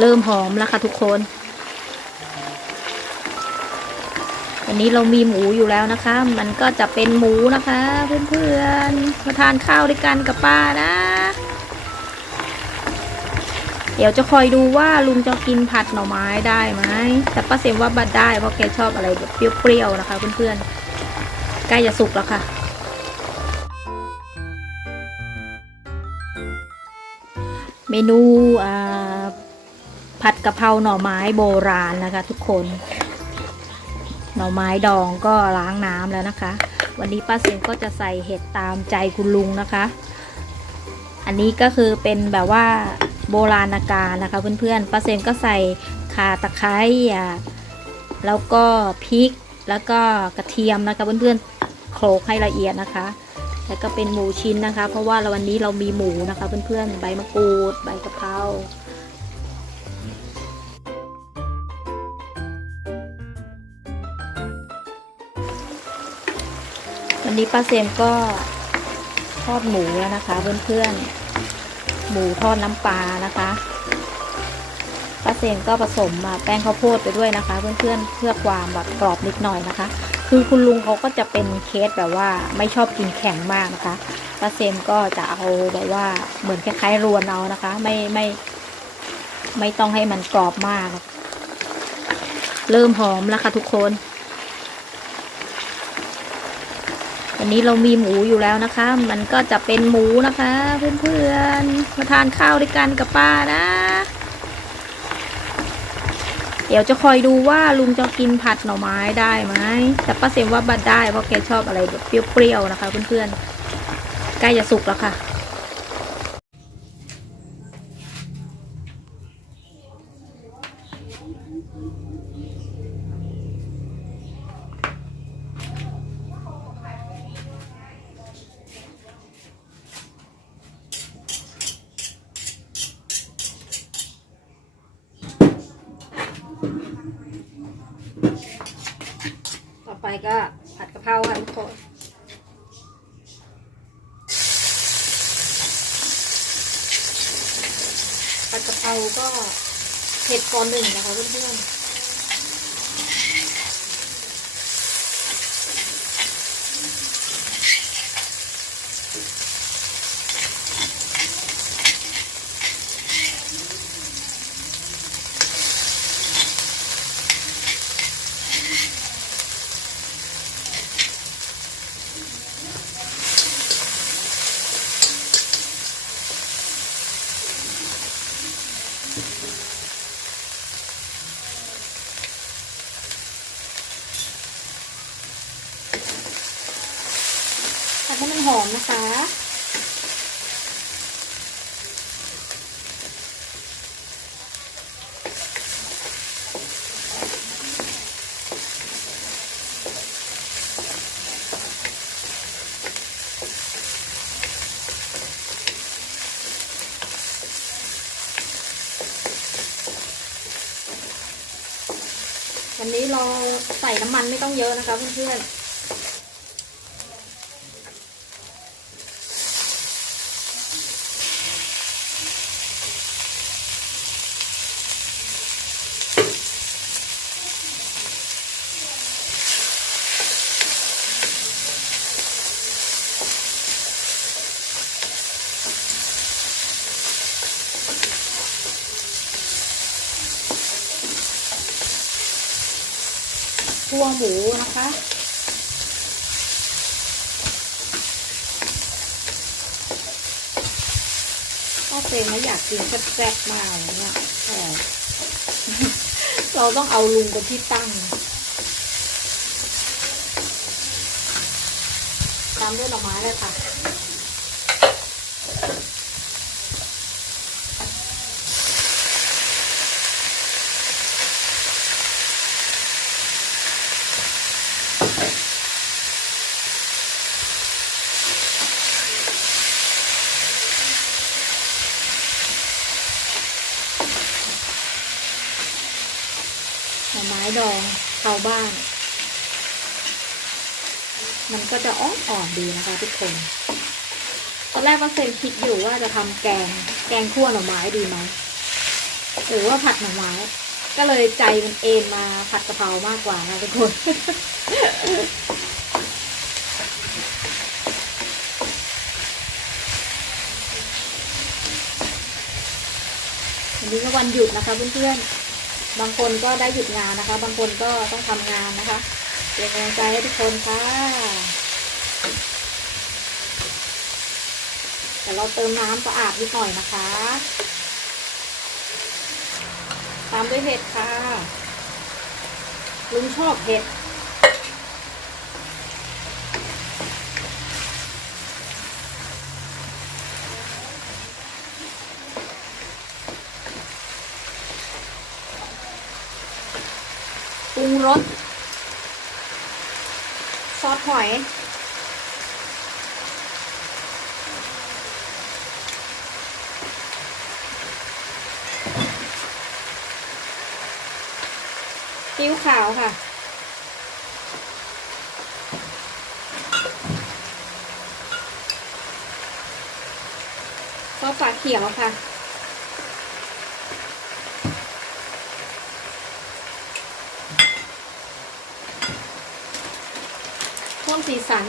เริ่มหอมแล้วค่ะทุกคนวันนี้เรามีหมูอยู่แล้วนะคะ มันก็จะเป็นหมูนะคะ เพื่อนๆมาทานข้าวด้วยกันกับป้านะ เดี๋ยวจะคอยดูว่าลุงจะกินผัดหน่อไม้ได้ไหมแต่ป้าเซมว่าบัดได้เพราะแกชอบอะไรแบบเปรี้ยวๆนะคะเพื่อนๆใกล้จะสุกแล้วค่ะเมนูอ่า ผัดกะเพราหน่อไม้โบราณนะคะ ทุกคน หน่อไม้ดองก็ล้างน้ำแล้วนะคะ วันนี้ป้าเสียงก็จะใส่เห็ดตามใจคุณลุงนะคะ อันนี้ก็คือเป็นแบบว่าโบราณการนะคะ เพื่อนๆป้าเซมก็ใส่ข่าตะไคร้แล้วก็พริกแล้วก็กระเทียมนะคะเพื่อนๆโขลกให้ละเอียดนะคะแล้วก็เป็นหมูชิ้นนะคะ เพราะว่าเราวันนี้เรามีหมูนะคะ เพื่อนๆ ใบมะกรูด ใบกะเพรา วันนี้ป้าเซมก็ทอดหมูแล้วนะคะ เพื่อนๆ หมูทอดน้ำปลานะคะป้าเซมก็ผสมแป้งข้าวโพดไปด้วยนะคะ เพื่อนๆ เพื่อความแบบกรอบนิดหน่อยนะคะ คือคุณลุงเขาก็จะเป็นเคสแบบว่าไม่ชอบกินแข็งมากนะคะป้าเซมก็จะเอาแบบว่าเหมือนคล้ายๆรวนเอานะคะ ไม่ไม่ไม่ต้องให้มันกรอบมาก เริ่มหอมแล้วค่ะทุกคน วันนี้เรามีหมูอยู่แล้วนะคะ มันก็จะเป็นหมูนะคะ เพื่อนๆมาทานข้าวด้วยกันกับป้านะ เดี๋ยวจะคอยดูว่าลุงจะกินผัดหน่อไม้ได้ไหมแต่ป้าเซมว่าบัดได้เพราะแกชอบอะไรแบบเปรี้ยวๆนะคะ เพื่อนๆใกล้จะสุกแล้วค่ะ ต่อไปก็ผัดกะเพราค่ะทุกคน ผัด กะเพราก็เผ็ดก่อนหนึ่งนะคะเพื่อนๆผัดให้มันหอมนะคะ วันนี้เราใส่น้ำมันไม่ต้องเยอะนะคะเพื่อน คั่วหมูนะคะก็เซนไม่อยากกินแซ่บๆมากเนี่ยแต่เราต้องเอาลุงเป็นที่ตั้งตามด้วยหน่อไม้เลยค่ะ ดองชาวบ้าน มันก็จะอ่อนอ่อนดีนะคะทุกคน ตอนแรกว่าเซนคิดอยู่ว่าจะทำแกง แกงคั่วหน่อไม้ดีไหมหรือว่าผัดหน่อไม้ ก็เลยใจมันเอมมาผัดกะเพรามากกว่านะทุกคนวันนี้ก็วันหยุดนะคะเพื่อนๆ บางคนก็ได้หยุดงานนะคะ บางคนก็ต้องทำงานนะคะเป็นกำลังใจให้ทุกคนค่ะแต่เราเติมน้ำสะอาดนิดหน่อยนะคะ ตามด้วยเห็ดค่ะลุงชอบเห็ด รุงรส ซอสหอยซีอิ๊วขาวค่ะซอสฝาเขียวค่ะ เพิ่ม สีสัน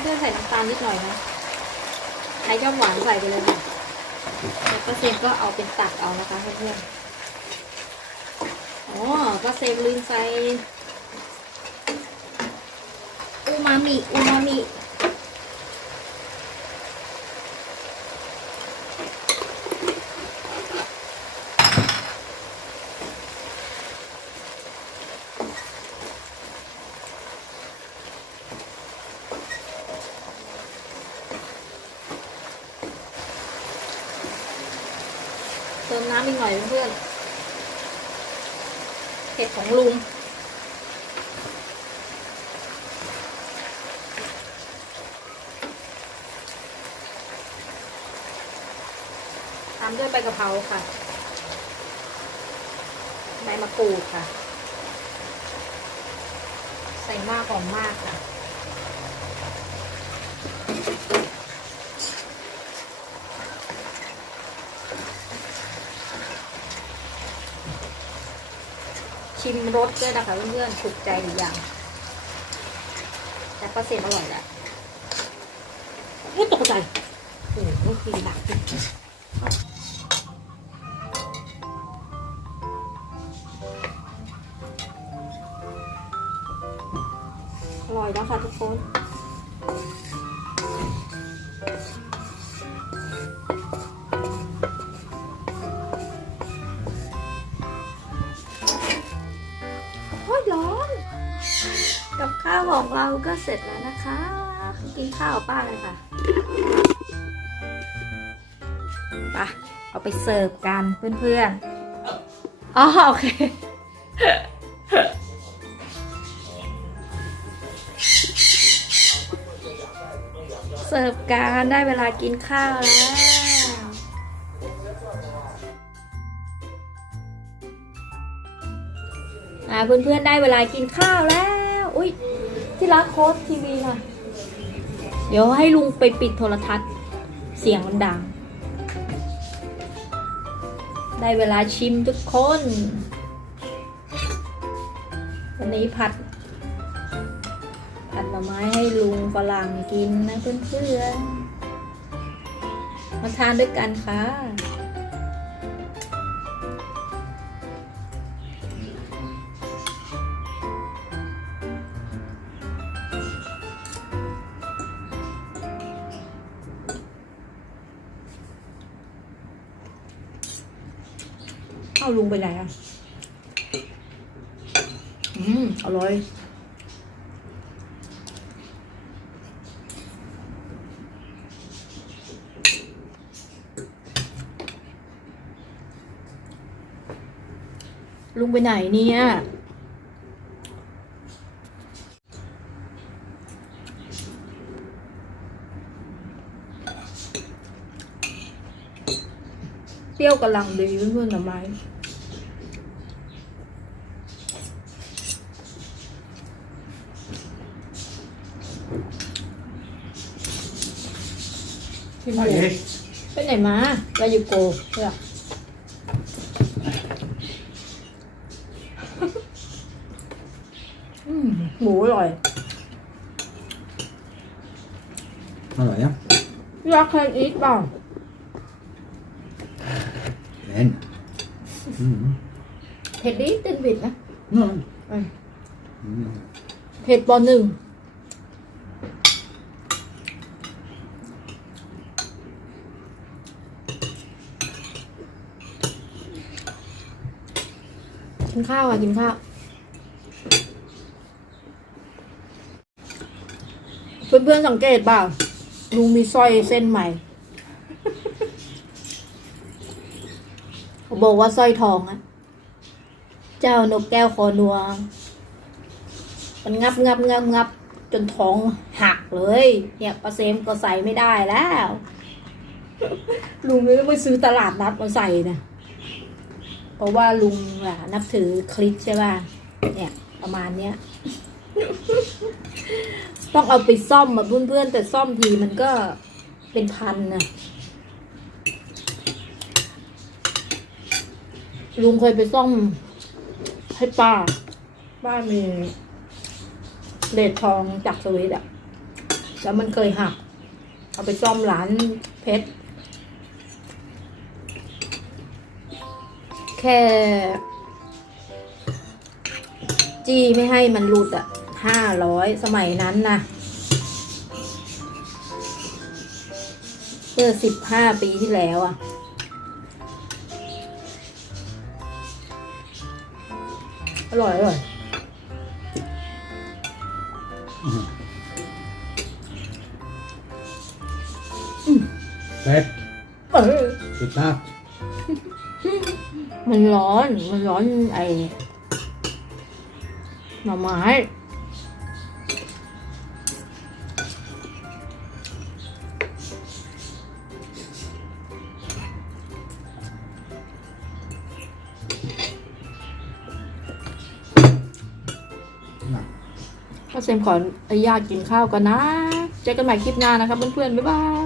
เพื่อนใส่น้ำตาลนิดหน่อยนะใครชอบหวานใส่ไปเลยค่ะแล้วก็เซมก็เอาเป็นตักเอานะคะเพื่อนๆอ๋อก็เซมลืมใส่อูมามิอูมามิ เติมน้ำอีกหน่อยเพื่อนเผ็ดของลุงตามด้วยใบกะเพราค่ะ ใบมะกรูดค่ะ ใส่มากหอมมากค่ะ ชิมรสด้วยนะคะเพื่อนๆถูกใจหรือยังแต่ก็เสร็จอร่อยแหละเฮ้ยตกใจโอ้โหคือหนักจริงอร่อยแล้วค่ะทุกคน ข้าวของเราก็เสร็จแล้วนะคะ กินข้าวป้าเลยค่ะไปเอาไปเสิร์ฟกันเพื่อนๆ อ๋อโอเคเสิร์ฟกันได้เวลากินข้าวแล้วอ่าเพื่อนๆ ได้เวลากินข้าวแล้ว อุ้ย ที่รักโค้ดทีวีค่ะเดี๋ยวให้ลุงไปปิดโทรทัศน์ เสียงมันดัง ได้เวลาชิมทุกคน วันนี้ผัด ผัดหน่อไม้ให้ลุงฝรั่งกินนะเพื่อนๆ มาทานด้วยกันค่ะ เอาลุงไปไหนอะ อืม อร่อยลุงไปไหนเนี่ย เปรี้ยวกำลังดีเพื่อนๆหน่อไม้พี่หมู Hej. ไปไหนมาไปอยู่โกเพื่ออืมหมูอร่อย Hallå ja. อยากใครอีกเปล่า Men. เผ็ดดิเต้นบิดนะ Ja. เอ้ย Mm. เผ็ดปอหนึ่งกินข้าวอะกินข้าวเพื่อนๆสังเกตเปล่าลุงมีสร้อยเส้นใหม่เขาบอกว่าสร้อยทองอะ เจ้านกแก้วคอนัว มันงับงับงับงับจนท้องหักเลย เนี่ยปลาเซมก็ใส่ไม่ได้แล้ว ลุงเลยต้องไปซื้อตลาดนัดมาใส่นะเพราะว่าลุงอะนับถือคริสใช่ป่ะเนี่ยประมาณเนี้ยต้องเอาไปซ่อมมาเพื่อนๆแต่ซ่อมทีมันก็เป็นพันนะลุงเคยไปซ่อม ให้ป้า ป้ามีเลดทองจากสวิตอะแล้วมันเคยหัก เอาไปซ่อมร้านเพชร แค่ จี้ไม่ให้มันหลุดอะห้าร้อยสมัยนั้นนะเมื่อสิบห้าปีที่แล้วอะ อร่อยอร่อย Fett. เออ Titta. มันร้อน มันร้อนไอหน่อไม้ เซมขออนุญาตกินข้าวกันนะ เจอกันใหม่คลิปหน้านะครับเพื่อนๆ บ๊ายบาย